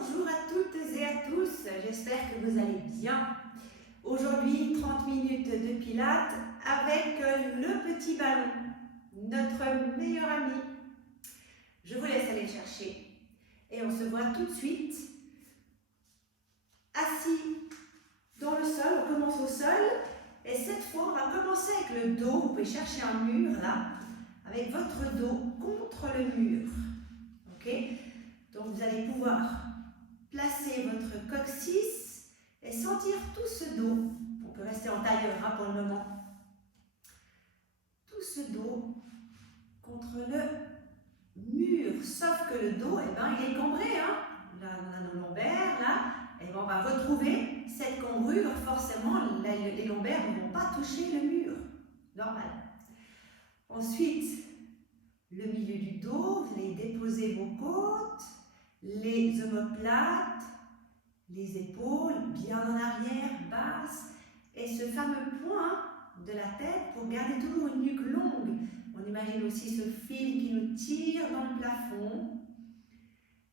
Bonjour à toutes et à tous, j'espère que vous allez bien. Aujourd'hui, 30 minutes de pilates avec le petit ballon, notre meilleur ami. Je vous laisse aller le chercher et on se voit tout de suite assis dans le sol. On commence au sol et cette fois, on va commencer avec le dos. Vous pouvez chercher un mur là, avec votre dos contre le mur. Ok? Donc vous allez pouvoir placer votre coccyx et sentir tout ce dos. On peut rester en tailleur pour le moment. Tout ce dos contre le mur. Sauf que le dos, il est cambré. Là, on a nos lombaires, là. Et on va retrouver cette cambrure. Forcément, les lombaires ne vont pas toucher le mur. Normal. Ensuite, le milieu du dos, vous allez déposer vos côtes, les omoplates, les épaules bien en arrière, basses, et ce fameux point de la tête pour garder toujours une nuque longue. On imagine aussi ce fil qui nous tire dans le plafond.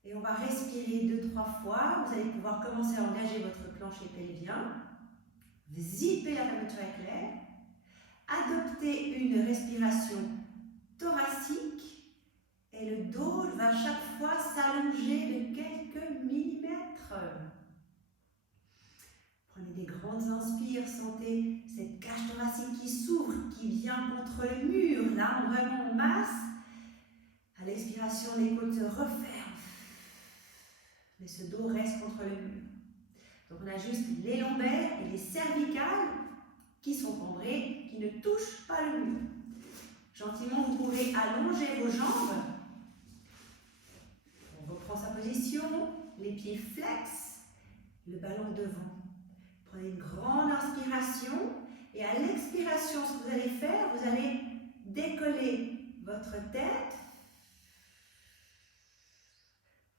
Et on va respirer 2-3 fois. Vous allez pouvoir commencer à engager votre plancher pelvien. Zipper la fermeture éclair. Adopter une respiration thoracique. Et le dos va chaque fois s'allonger de quelques millimètres. Prenez des grandes inspires, sentez cette cage thoracique qui s'ouvre, qui vient contre le mur. Là, vraiment en masse. À l'expiration, les côtes se referment. Mais ce dos reste contre le mur. Donc on a juste les lombaires et les cervicales qui sont cambrées, qui ne touchent pas le mur. Gentiment, vous pouvez allonger vos jambes. On reprend sa position, les pieds flex, le ballon devant. Prenez une grande inspiration et à l'expiration, ce que vous allez faire, vous allez décoller votre tête,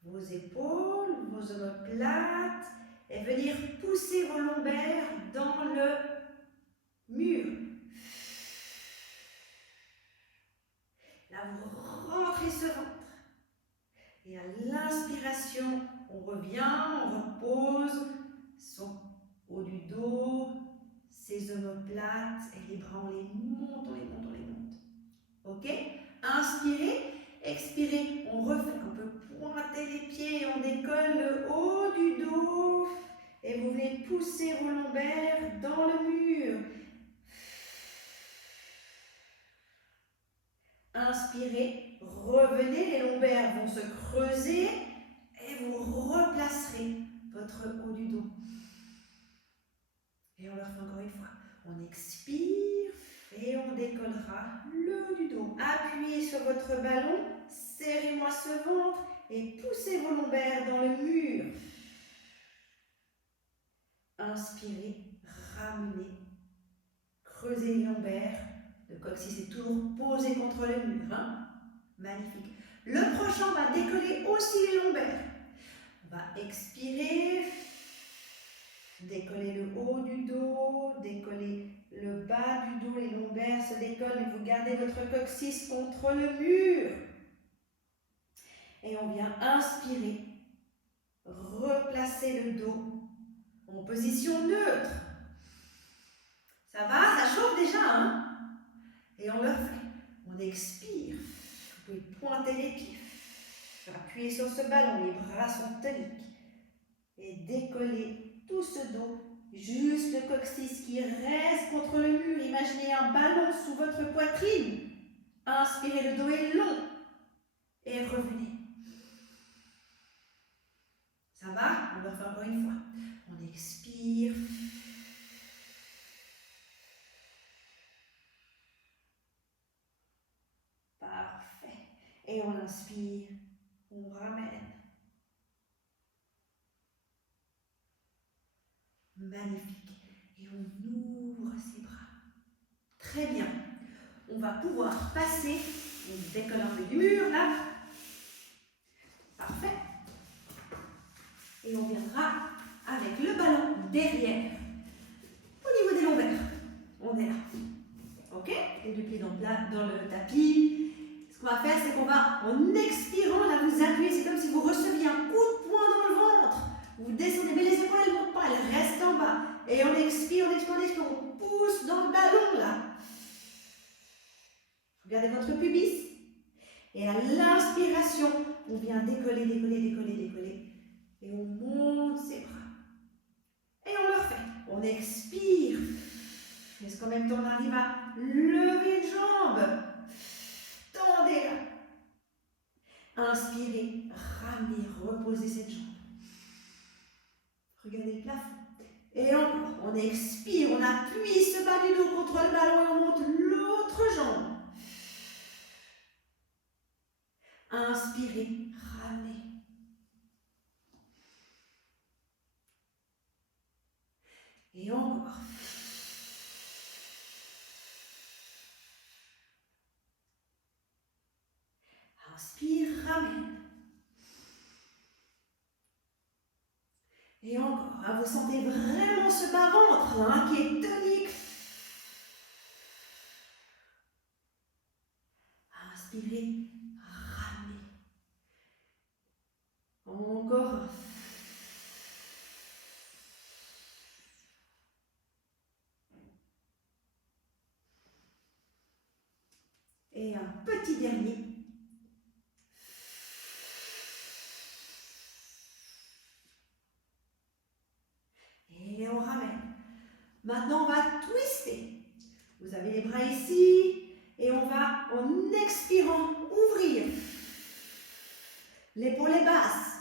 vos épaules, vos omoplates et venir pousser vos lombaires dans le mur. Là, vous rentrez ce ventre. Et à l'inspiration, on revient, on repose son haut du dos, ses omoplates et les bras, on les monte, on les monte, on les monte. Ok? Inspirez, expirez, on refait, on peut pointer les pieds, on décolle le haut du dos et vous venez pousser vos lombaires dans le mur. Inspirez, revenez, les lombaires vont se creuser et vous replacerez votre haut du dos. Et on le refait encore une fois. On expire et on décollera le haut du dos. Appuyez sur votre ballon, serrez-moi ce ventre et poussez vos lombaires dans le mur. Inspirez, ramenez, creusez les lombaires. Le coccyx est toujours posé contre le mur. Magnifique. Le prochain, on va décoller aussi les lombaires. On va expirer. Décoller le haut du dos, décoller le bas du dos, les lombaires se décollent et vous gardez votre coccyx contre le mur. Et on vient inspirer, replacer le dos en position neutre. Ça va? Ça chauffe déjà, Et on le fait. On expire. Vous pouvez pointer les pieds. Appuyez sur ce ballon, les bras sont toniques. Et décoller tout ce dos, juste le coccyx qui reste contre le mur. Imaginez un ballon sous votre poitrine. Inspirez, le dos est long. Et revenez. Ça va? On va faire encore une fois. On expire. Parfait. Et on inspire. On ramène. Magnifique. Et on ouvre ses bras. Très bien. On va pouvoir passer, on décolle un peu du mur là. Parfait. Et on viendra avec le ballon derrière. Au niveau des lombaires. On est là. Ok? Les deux pieds dans le tapis. Ce qu'on va faire, c'est qu'on va, en expirant, là vous appuyez, c'est comme si vous receviez un coup de poing dans le ventre. inspiration, on vient décoller, décoller, décoller, décoller. Et on monte ses bras. Et on le refait. On expire. Est-ce qu'en même temps on arrive à lever une jambe? Tendez-la. Inspirez, ramenez, reposez cette jambe. Regardez le plafond. Et encore, on expire, on appuie ce bas du dos contre le ballon et on monte l'autre jambe. Inspirez, ramenez. Et encore. Inspire, ramène. Et encore, hein, vous sentez vraiment ce bas-ventre hein, qui est tonique. Inspirez, ramenez. Encore. Et un petit dernier. Et on ramène. Maintenant, on va twister. Vous avez les bras ici. Et on va, en expirant, ouvrir. L'épaule est basse.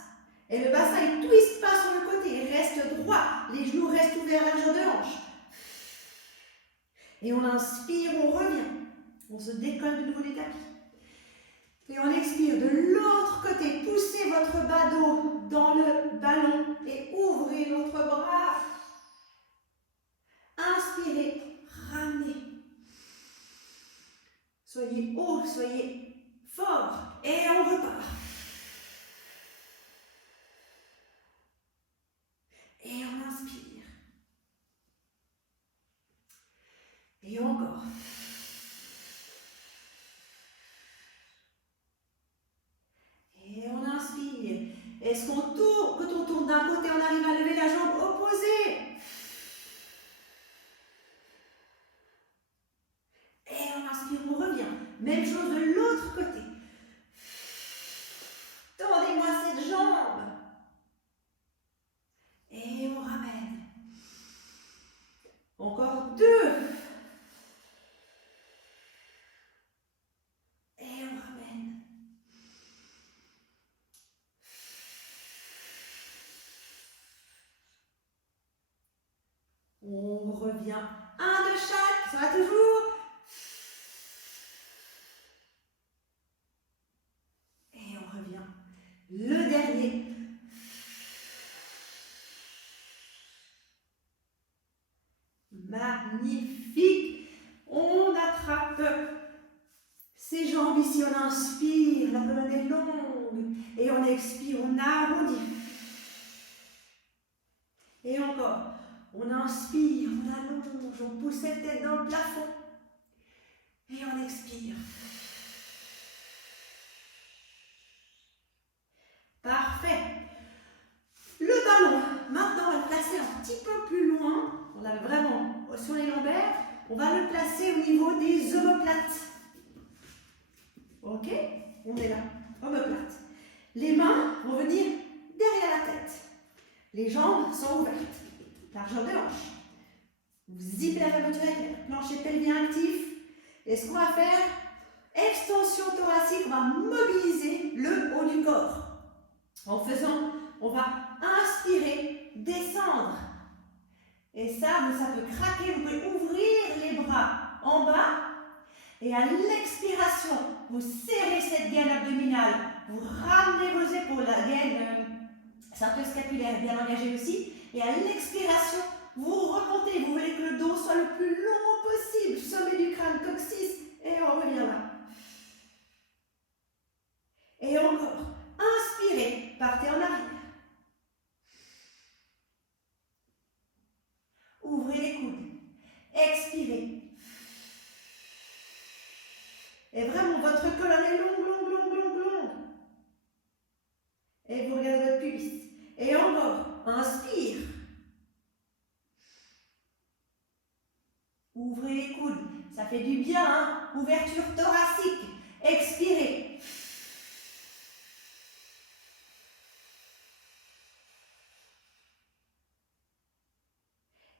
Et le bassin, il ne twiste pas sur le côté. Il reste droit. Les genoux restent ouverts largeur de hanche. Et on inspire, on revient. On se décolle de nouveau du tapis. Et on expire de l'autre côté. Poussez votre bas dos dans le ballon et ouvrez l'autre bras. Inspirez, ramenez. Soyez haut, soyez fort. Et on repart. Et on inspire. Et encore. Et on inspire. Est-ce qu'on tourne? Quand on tourne d'un côté, on arrive à lever la jambe opposée. Et on inspire, on revient. Même chose de l'autre côté. Tendez-moi cette jambe. Et on ramène. Encore 2. Et on ramène. On revient. 1 de chaque. Ça va toujours. Et on revient. Le dernier. Magnifique. On attrape ses jambes ici. On inspire. La colonne est longue. Et on expire. On arrondit. Et encore. On inspire. On allonge. On pousse cette tête dans le plafond. Et on expire. Parfait. Le ballon, maintenant on va le placer un petit peu plus loin. On l'a vraiment sur les lombaires. On va le placer au niveau des omoplates. Ok? On est là. Omoplate. Les mains vont venir derrière la tête. Les jambes sont ouvertes. Largeur de hanche. Vous zippez la fermeture éclair. Plancher pelvien actif. Et ce qu'on va faire, extension thoracique, on va mobiliser le haut du corps. En faisant, on va inspirer, descendre. Et ça peut craquer, vous pouvez ouvrir les bras en bas. Et à l'expiration, vous serrez cette gaine abdominale. Vous ramenez vos épaules, la gaine cervicale bien engagée aussi. Et à l'expiration, vous remontez. Vous voulez que le dos soit le plus long possible. Sommet du crâne, coccyx. Et on revient là. Et encore. Inspirez, partez en arrière. Ouvrez les coudes. Expirez. Et vraiment, votre colonne est longue, longue, longue, longue, longue. Et vous regardez votre pubis. Et encore. Inspire. Ouvrez les coudes. Ça fait du bien, hein? Ouverture thoracique. Expirez.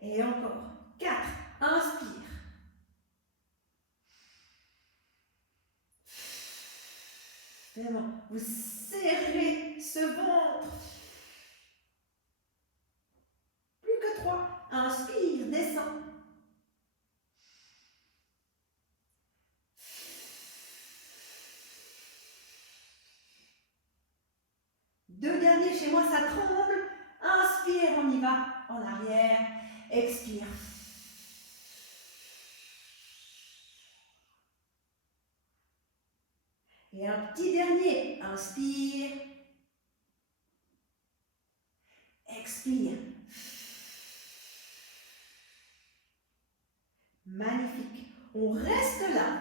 Et encore. 4. Inspire. Vraiment, vous serrez ce ventre. Plus que 3. Inspire, descend. Deux derniers, chez moi ça tremble. Inspire, on y va. En arrière. Expire. Et un petit dernier. Inspire. Expire. Magnifique. On reste là.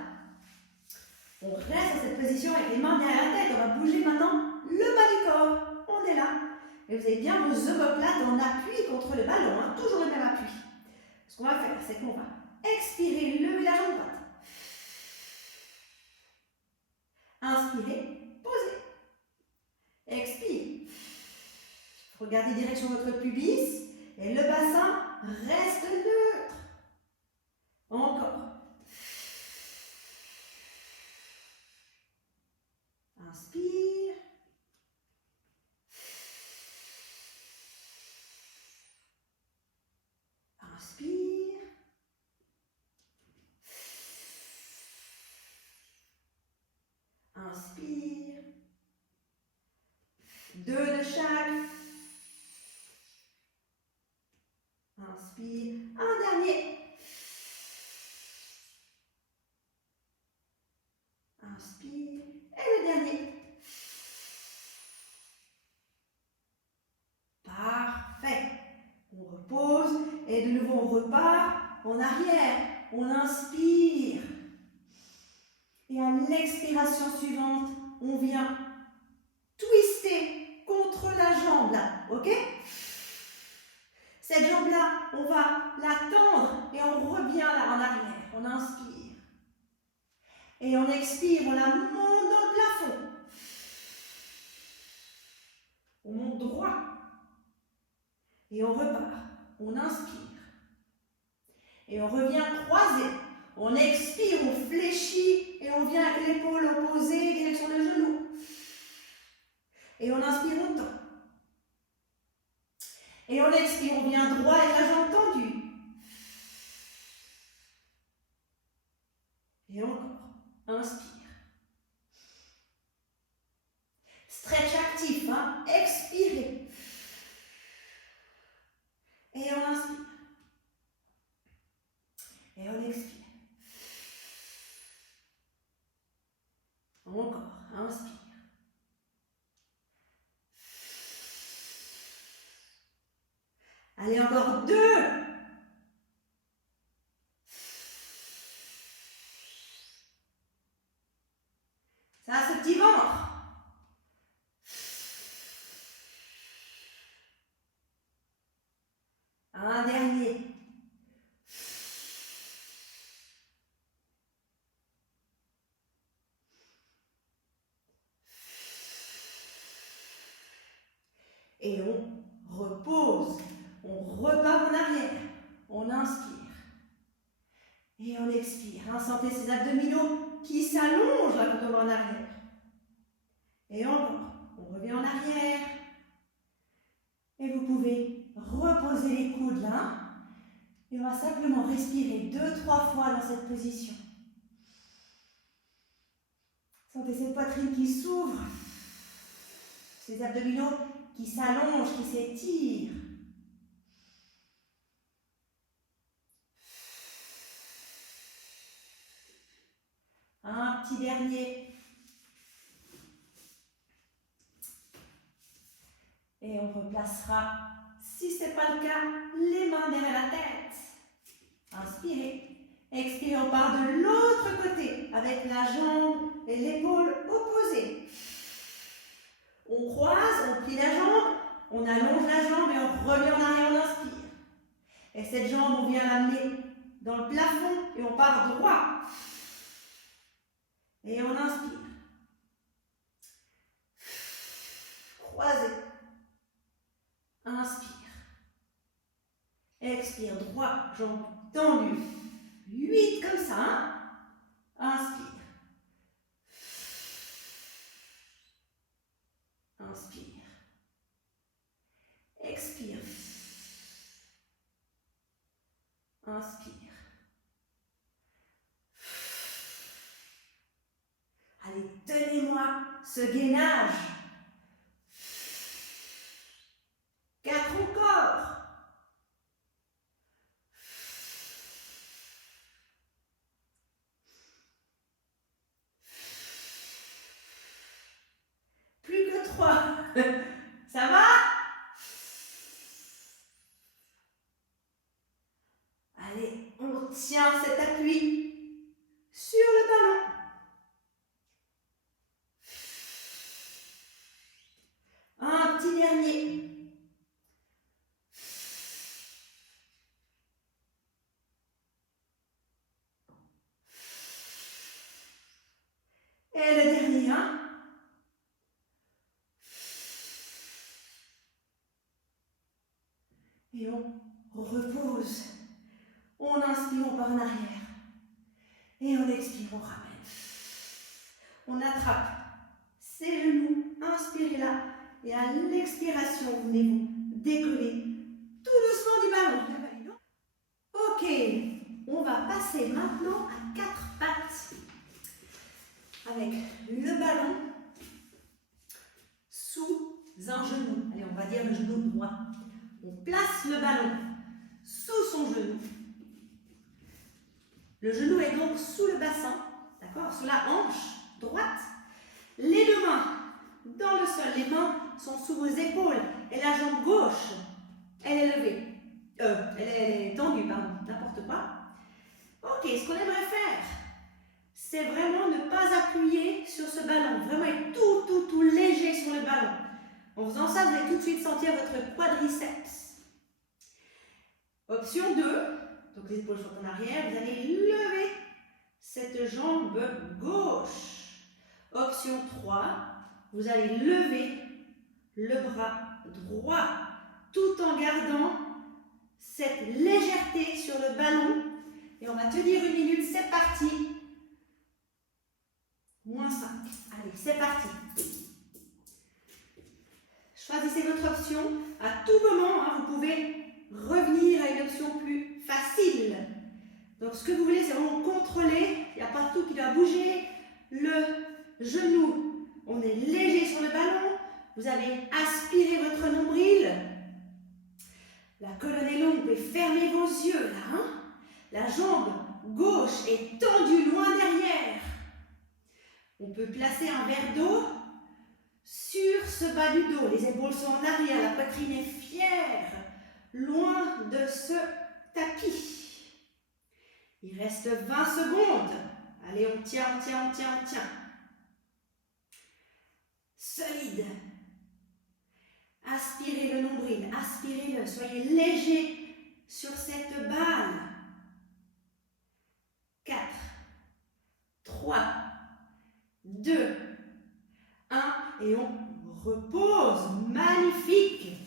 On reste dans cette position avec les mains derrière la tête. On va bouger maintenant le bas du corps. On est là. Et vous avez bien vos omoplates en appui contre le ballon. Hein. Toujours le même appui. Ce qu'on va faire, c'est qu'on va expirer, lever la jambe droite. Inspirez, posez. Expire. Regardez direction votre pubis et le bassin reste neutre. Encore. Inspire. Inspire. Inspire. 2 de chaque. Inspire. Un dernier. Inspire. Et le dernier. Parfait. On repose et de nouveau on repart en arrière. On inspire. Et à l'expiration suivante, on vient twister contre la jambe là. Ok? Cette jambe-là, on va la tendre et on revient là en arrière. On inspire. Et on expire, on la monte dans le plafond. On monte droit. Et on repart. On inspire. Et on revient croisé. On expire, on fléchit et on vient avec l'épaule opposée, direction le genou. Et on inspire, on tend. Et on expire, on vient droit avec la jambe tendue. Et encore. Inspire. Stretch actif, hein? Expirez. Et on inspire. Et on expire. Encore. Inspire. Allez, encore 2. Ça, ce petit ventre. Un dernier. Et on repose. On repart en arrière. On inspire. Et on expire. Hein, sentez ces abdominaux qui s'allongent là quand on va en arrière. Et encore. On revient en arrière. Et vous pouvez reposer les coudes là. Et on va simplement respirer 2-3 fois dans cette position. Sentez cette poitrine qui s'ouvre. Ces abdominaux qui s'allongent, qui s'étirent. Un petit dernier. Et on replacera, si ce n'est pas le cas, les mains derrière la tête. Inspirez. Expirez, on part de l'autre côté avec la jambe et l'épaule opposées. On croise, on plie la jambe, on allonge la jambe et on revient en arrière, on inspire. Et cette jambe, on vient l'amener dans le plafond et on part droit. Et on inspire. Croisez. Inspire. Expire. expire, droit, jambe tendue. 8 comme ça, hein? Inspire. Inspire. Expire. Inspire. Allez, tenez-moi ce gainage. 4 encore. Plus que 3. Ça va? Allez, on tient cet appui sur le ballon. Un petit dernier. Et le dernier, hein? Et on repose. On inspire, on part en arrière. Et on expire, on ramène. On attrape ses genoux, inspirez là. Et à l'expiration, vous venez vous décoller tout doucement du ballon. Ok, on va passer maintenant à 4 pattes. Avec le ballon sous un genou. Allez, on va dire le genou droit. On place le ballon sous son genou. Le genou est donc sous le bassin, d'accord, sous la hanche droite. Les deux mains dans le sol, les mains sont sous vos épaules et la jambe gauche, elle est levée. Elle est tendue, pardon, n'importe quoi. Ok, ce qu'on aimerait faire, c'est vraiment ne pas appuyer sur ce ballon, vraiment être tout léger sur le ballon. En faisant ça, vous allez tout de suite sentir votre quadriceps. Option 2, donc les épaules sont en arrière, vous allez lever cette jambe gauche. Option 3, vous allez lever le bras droit tout en gardant cette légèreté sur le ballon. Et on va tenir 1 minute, c'est parti. -5. Allez, c'est parti. Choisissez votre option. À tout moment, hein, vous pouvez revenir à une option plus facile. Donc, ce que vous voulez, c'est vraiment contrôler. Il n'y a pas tout qui doit bouger. Le genou, on est léger sur le ballon. Vous avez aspiré votre nombril. La colonne est longue. Vous pouvez fermer vos yeux, là. Hein? La jambe gauche est tendue loin derrière. On peut placer un verre d'eau sur ce bas du dos. Les épaules sont en arrière, la poitrine est fière, loin de ce tapis. Il reste 20 secondes. Allez, on tient. Solide. Aspirez le nombril, aspirez-le. Soyez léger sur cette balle. 4, 3, 2, 1 et on repose. Magnifique.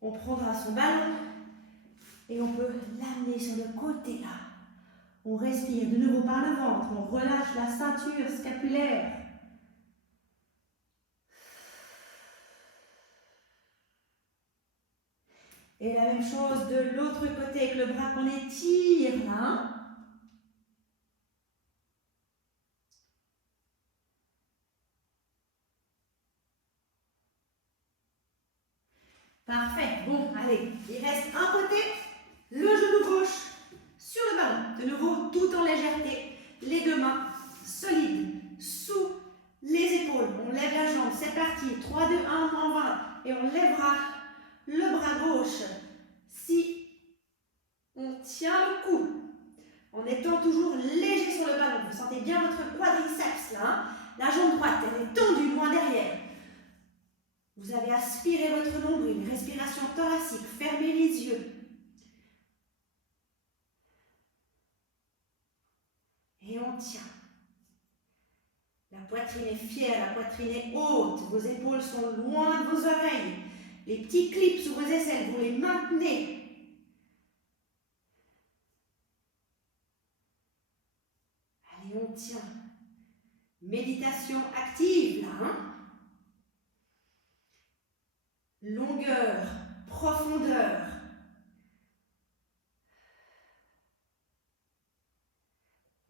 On prendra son ballon et on peut l'amener sur le côté là. On respire de nouveau par le ventre. On relâche la ceinture scapulaire. Et la même chose de l'autre côté avec le bras qu'on étire là. Parfait. Bon, allez, il reste un côté, le genou gauche sur le ballon. De nouveau, tout en légèreté. Les deux mains solides sous les épaules. On lève la jambe, c'est parti. 3, 2, 1, on va. Et on lèvera le bras gauche. Si on tient le cou, en étant toujours léger sur le ballon, vous sentez bien votre quadriceps là. Hein? La jambe droite, elle est tendue loin derrière. Vous avez aspiré votre nombril, respiration thoracique, fermez les yeux. Et on tient. La poitrine est fière, la poitrine est haute, vos épaules sont loin de vos oreilles. Les petits clips sous vos aisselles, vous les maintenez. tient. Méditation active, là, hein? Longueur, profondeur.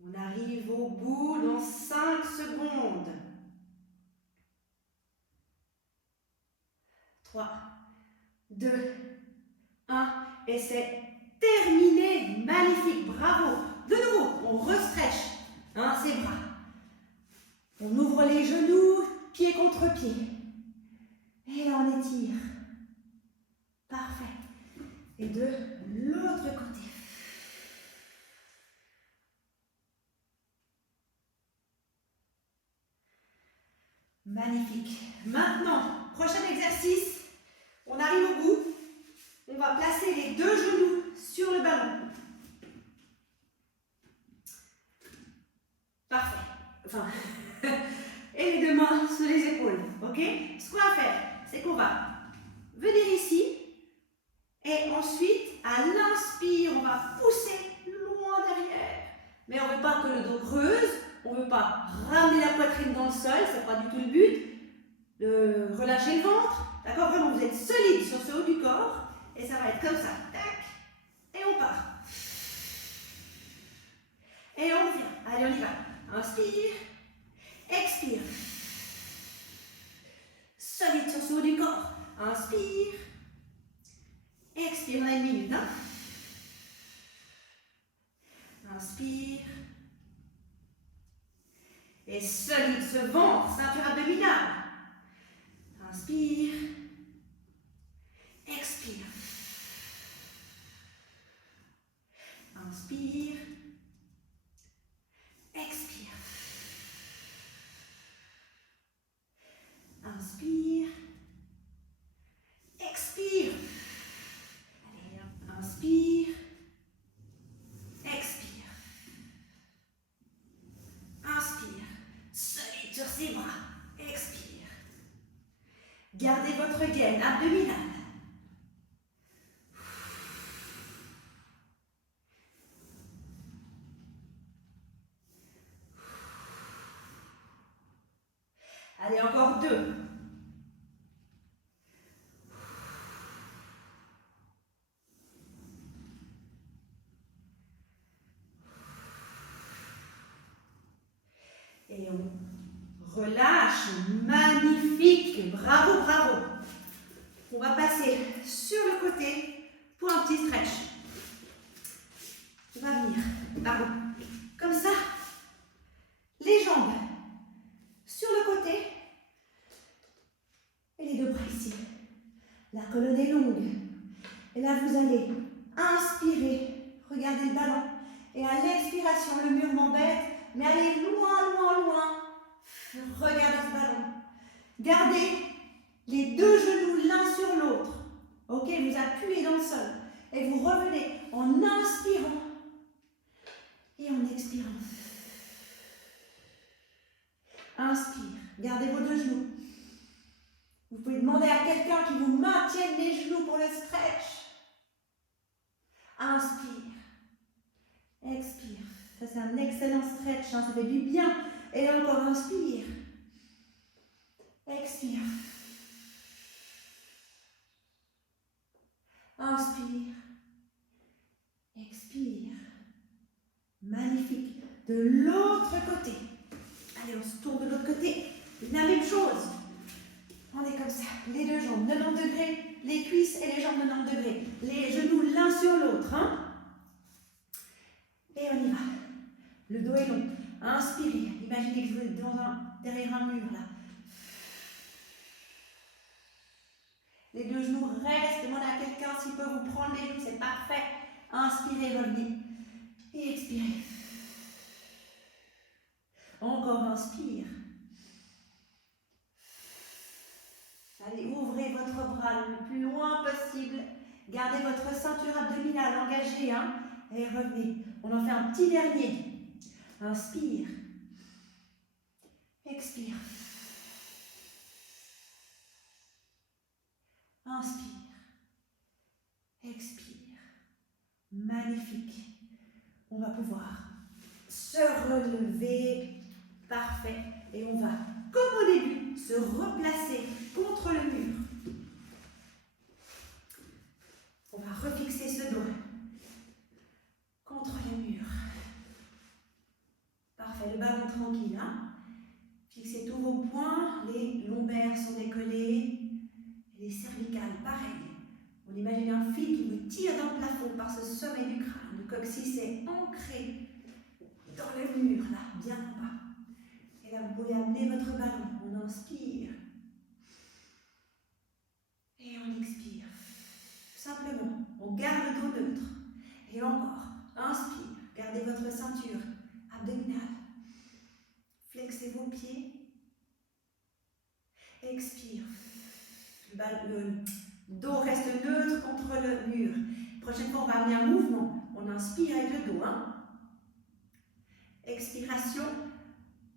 On arrive au bout dans 5 secondes. 3, 2, 1. Et c'est terminé. Magnifique, bravo. De nouveau, on restretch hein, ses bras. On ouvre les genoux, pied contre pied. Et on étire. Parfait. Et de l'autre côté. Magnifique. Maintenant, prochain exercice. On arrive au bout. On va placer les 2 genoux sur le ballon. Parfait. Enfin, et les 2 mains sur les épaules. Ok? Ce qu'on va faire, c'est qu'on va venir ici. Et ensuite, à l'inspire, on va pousser loin derrière. Mais on ne veut pas que le dos creuse. On ne veut pas ramener la poitrine dans le sol. Ce n'est pas du tout le but. De relâcher le ventre. D'accord? Vraiment, vous êtes solide sur ce haut du corps. Et ça va être comme ça. Tac. Et on part. Et on revient. Allez, on y va. Inspire. Expire. Solide sur ce haut du corps. Inspire. Expire. On a 1 minute. Hein? Inspire. Et solide ce ventre. Ceinture abdominale. Inspire. Expire. Inspire. Expire. Inspire. Expire. Allez, inspire. Expire. Inspire. Solide sur ses bras. Expire. Gardez votre gaine abdominale. Allez, encore 2. Et on relâche. Magnifique. Bravo, bravo. On va passer sur le côté pour un petit stretch. On va venir. Bravo. Comme ça. Les jambes sur le côté. Et les 2 bras ici. La colonne est longue. Et là, vous allez inspirer. Regardez le ballon. Et à l'expiration, le mur m'embête. Mais allez loin, loin, loin. Regardez ce ballon. Gardez les 2 genoux l'un sur l'autre. Ok, vous appuyez dans le sol. Et vous revenez en inspirant. Et en expirant. Inspire. Gardez vos 2 genoux. Vous pouvez demander à quelqu'un qui vous maintienne les genoux pour le stretch. Inspire. Expire. Ça, c'est un excellent stretch. Hein, ça fait du bien. Et encore, inspire. Expire. Inspire. Expire. Magnifique. De l'autre côté. Allez, on se tourne de l'autre côté. La même chose. On est comme ça. Les 2 jambes 90 degrés. Les cuisses et les jambes 90 degrés. Les genoux l'un sur l'autre. Hein? Et on y va. Le dos est long. Inspirez. Imaginez que vous êtes derrière un mur là. Les 2 genoux restent. Demandez à quelqu'un s'il peut vous prendre les genoux. C'est parfait. Inspirez, revenez. Et expirez. Encore inspire. Allez, ouvrez votre bras le plus loin possible. Gardez votre ceinture abdominale engagée. Hein, et revenez. On en fait un petit dernier. Inspire. Expire. Inspire. Expire. Magnifique. On va pouvoir se relever. Parfait. Et on va, comme au début, se replacer contre le mur. On va refixer ce dos contre le mur. Parfait. Le ballon tranquille. Hein? Fixez tous vos poings. Les lombaires sont décollés. Et les cervicales, pareil. On imagine un fil qui vous tire dans le plafond par ce sommet du crâne. Le coccyx est ancré dans le mur, là, bien en bas. Et là, vous pouvez amener votre ballon. On inspire. Et on expire. Simplement, on garde le dos neutre. Et encore, inspire. Gardez votre ceinture abdominale. Flexez vos pieds. Expire. Le dos reste neutre contre le mur. Prochaine fois, on va amener un mouvement. On inspire avec le dos. Hein? Expiration,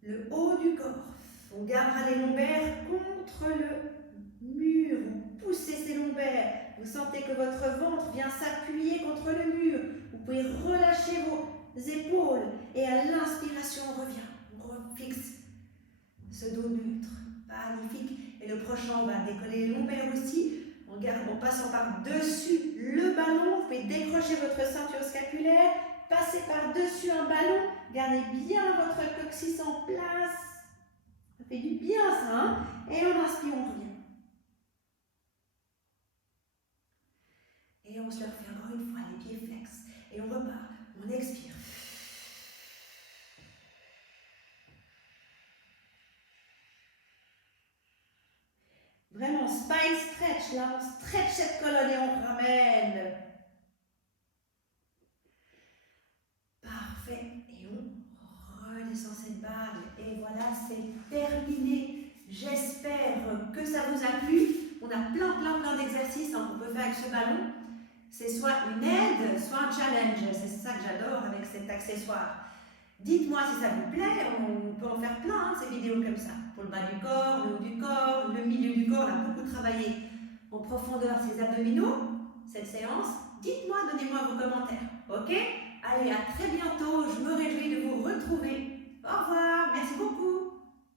le haut du corps. On gardera les lombaires contre le mur. Vous poussez ces lombaires. Vous sentez que votre ventre vient s'appuyer contre le mur. Vous pouvez relâcher vos épaules. Et à l'inspiration, on revient. On refixe ce dos neutre. Magnifique. Et le prochain, on va décoller les lombaires aussi. En passant par-dessus le ballon. Vous pouvez décrocher votre ceinture scapulaire. Passez par-dessus un ballon. Gardez bien votre coccyx en place. Ça fait du bien ça. Hein? Et on inspire, on revient. Et on se le refait encore une fois, les pieds flex. Et on repart. On expire. Vraiment, spine stretch. Là, on stretch cette colonne et on ramène. Parfait. Et on redescend cette bague. Et voilà, c'est terminé. J'espère que ça vous a plu. On a plein d'exercices qu'on peut faire avec ce ballon. C'est soit une aide, soit un challenge. C'est ça que j'adore avec cet accessoire. Dites-moi si ça vous plaît, on peut en faire plein, ces vidéos comme ça. Pour le bas du corps, le haut du corps, le milieu du corps, on a beaucoup travaillé en profondeur ces abdominaux, cette séance. Dites-moi, donnez-moi vos commentaires, ok? Allez, à très bientôt, je me réjouis de vous retrouver. Au revoir, merci beaucoup.